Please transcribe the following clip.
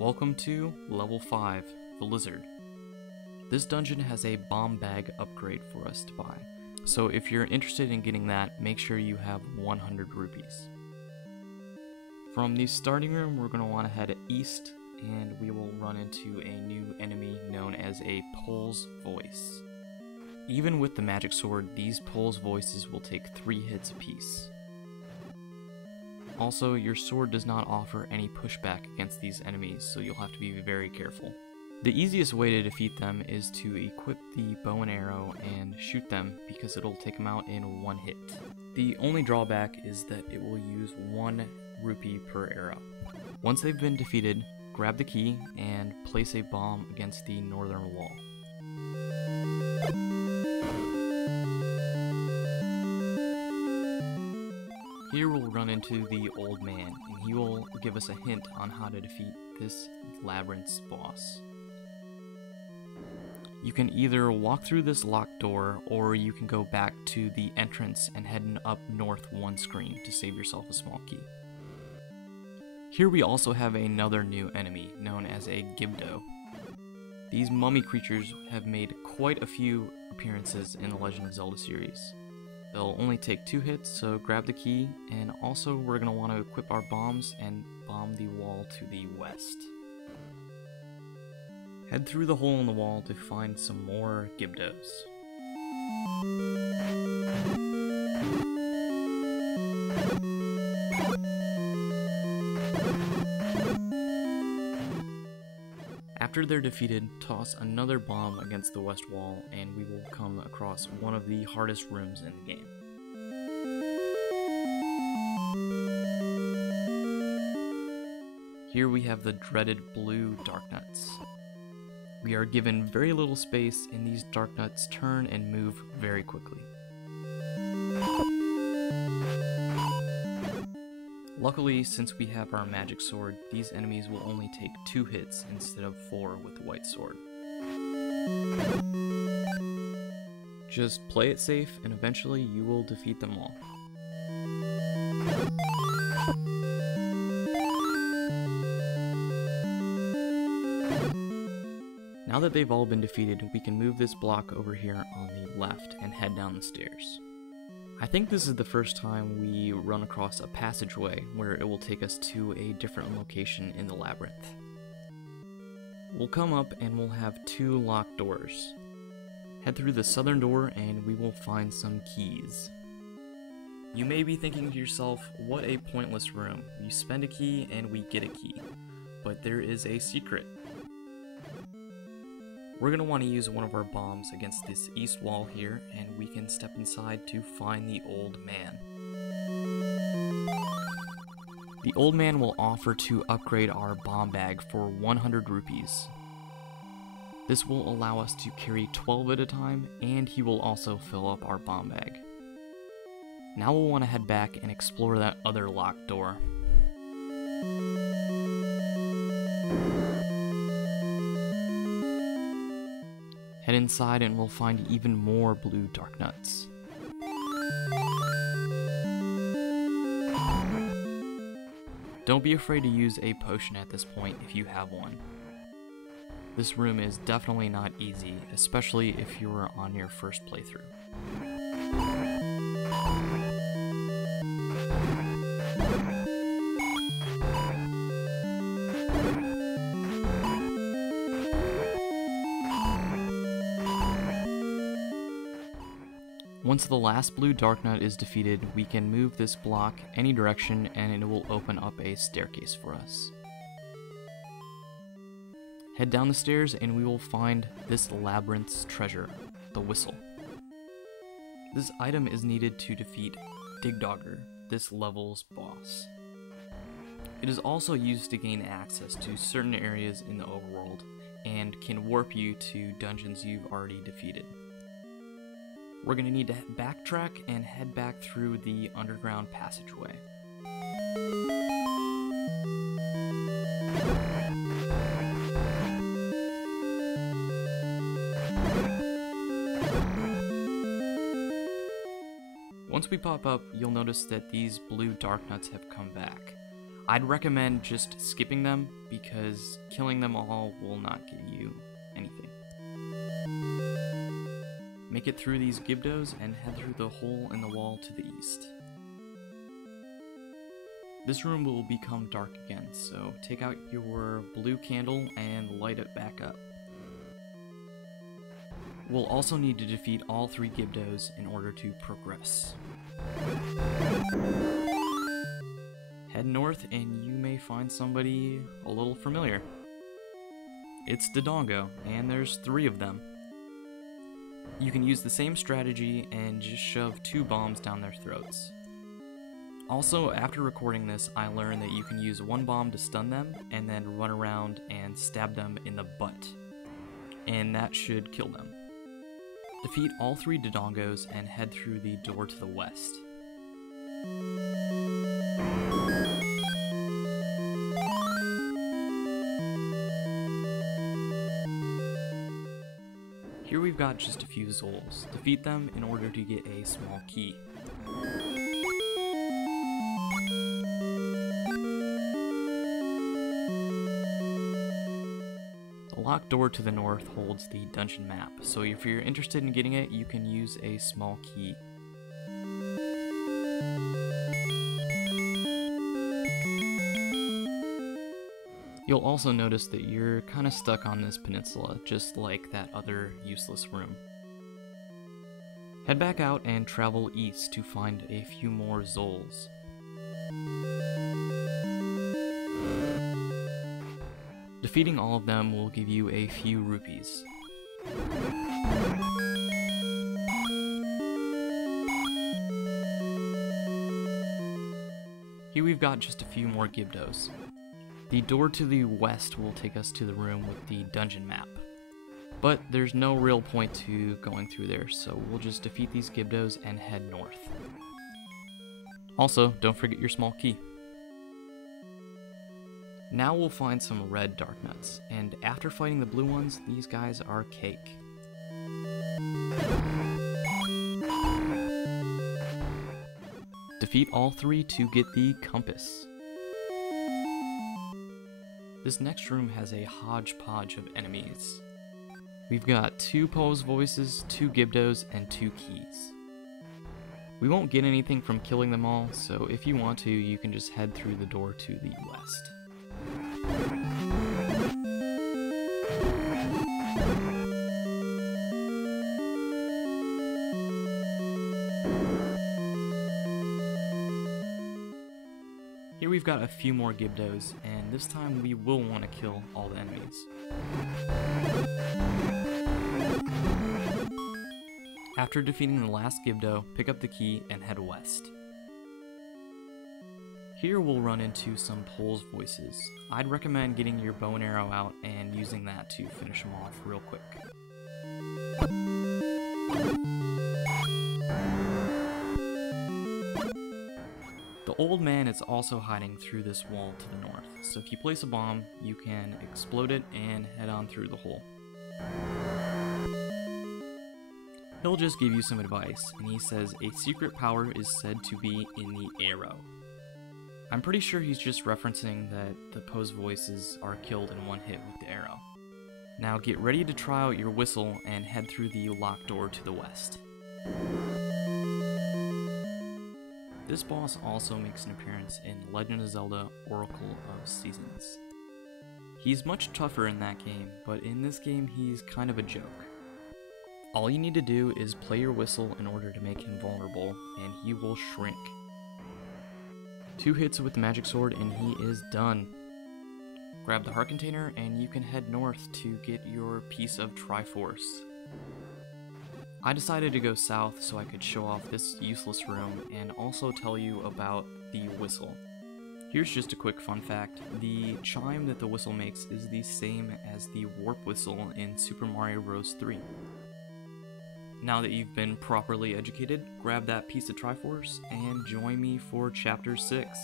Welcome to Level 5, the Lizard. This dungeon has a bomb bag upgrade for us to buy, so if you're interested in getting that, make sure you have 100 rupees. From the starting room, we're going to want to head east, and we will run into a new enemy known as a Pole's Voice. Even with the magic sword, these Pole's Voices will take 3 hits apiece. Also, your sword does not offer any pushback against these enemies, so you'll have to be very careful. The easiest way to defeat them is to equip the bow and arrow and shoot them, because it'll take them out in 1 hit. The only drawback is that it will use 1 rupee per arrow. Once they've been defeated, grab the key and place a bomb against the northern wall. Here we'll run into the old man, and he will give us a hint on how to defeat this labyrinth's boss. You can either walk through this locked door, or you can go back to the entrance and head up north 1 screen to save yourself a small key. Here we also have another new enemy, known as a Gibdo. These mummy creatures have made quite a few appearances in the Legend of Zelda series. They'll only take 2 hits, so grab the key, and also we're going to want to equip our bombs and bomb the wall to the west. Head through the hole in the wall to find some more Gibdos. After they're defeated, toss another bomb against the west wall, and we will come across one of the hardest rooms in the game. Here we have the dreaded blue dark nuts. We are given very little space, and these dark nuts turn and move very quickly. Luckily, since we have our magic sword, these enemies will only take 2 hits instead of 4 with the white sword. Just play it safe, and eventually you will defeat them all. Now that they've all been defeated, we can move this block over here on the left and head down the stairs. I think this is the first time we run across a passageway where it will take us to a different location in the labyrinth. We'll come up and we'll have 2 locked doors. Head through the southern door and we will find some keys. You may be thinking to yourself, what a pointless room. You spend a key and we get a key. But there is a secret. We're going to want to use one of our bombs against this east wall here, and we can step inside to find the old man. The old man will offer to upgrade our bomb bag for 100 rupees. This will allow us to carry 12 at a time, and he will also fill up our bomb bag. Now we'll want to head back and explore that other locked door. Head inside and we'll find even more blue dark nuts. Don't be afraid to use a potion at this point if you have one. This room is definitely not easy, especially if you are on your first playthrough. Once the last blue dark nut is defeated, we can move this block any direction and it will open up a staircase for us. Head down the stairs and we will find this labyrinth's treasure, the whistle. This item is needed to defeat Digdogger, this level's boss. It is also used to gain access to certain areas in the overworld and can warp you to dungeons you've already defeated. We're going to need to backtrack and head back through the underground passageway. Once we pop up, you'll notice that these blue dark nuts have come back. I'd recommend just skipping them because killing them all will not give you anything. Make it through these Gibdos and head through the hole in the wall to the east. This room will become dark again, so take out your blue candle and light it back up. We'll also need to defeat all 3 Gibdos in order to progress. Head north and you may find somebody a little familiar. It's Dodongo, and there's 3 of them. You can use the same strategy and just shove 2 bombs down their throats. Also, after recording this, I learned that you can use 1 bomb to stun them and then run around and stab them in the butt. And that should kill them. Defeat all 3 Dodongos and head through the door to the west. Here we've got just a few Zols. Defeat them in order to get a small key. The locked door to the north holds the dungeon map, so if you're interested in getting it, you can use a small key. You'll also notice that you're kind of stuck on this peninsula, just like that other useless room. Head back out and travel east to find a few more Zols. Defeating all of them will give you a few rupees. Here we've got just a few more Gibdos. The door to the west will take us to the room with the dungeon map. But there's no real point to going through there, so we'll just defeat these Gibdos and head north. Also, don't forget your small key. Now we'll find some red Darknuts, and after fighting the blue ones, these guys are cake. Defeat all 3 to get the compass. This next room has a hodgepodge of enemies. We've got 2 Pose Voices, 2 Gibdos, and 2 keys. We won't get anything from killing them all, so if you want to, you can just head through the door to the west. Here we've got a few more Gibdos, and this time we will want to kill all the enemies. After defeating the last Gibdo, pick up the key and head west. Here we'll run into some Pose Voices. I'd recommend getting your bow and arrow out and using that to finish them off real quick. The old man is also hiding through this wall to the north, so if you place a bomb, you can explode it and head on through the hole. He'll just give you some advice, and he says a secret power is said to be in the arrow. I'm pretty sure he's just referencing that the Pose Voices are killed in 1 hit with the arrow. Now get ready to try out your whistle and head through the locked door to the west. This boss also makes an appearance in Legend of Zelda Oracle of Seasons. He's much tougher in that game, but in this game he's kind of a joke. All you need to do is play your whistle in order to make him vulnerable, and he will shrink. 2 hits with the magic sword and he is done. Grab the heart container and you can head north to get your piece of Triforce. I decided to go south so I could show off this useless room and also tell you about the whistle. Here's just a quick fun fact. The chime that the whistle makes is the same as the warp whistle in Super Mario Bros. 3. Now that you've been properly educated, grab that piece of Triforce and join me for Chapter 6.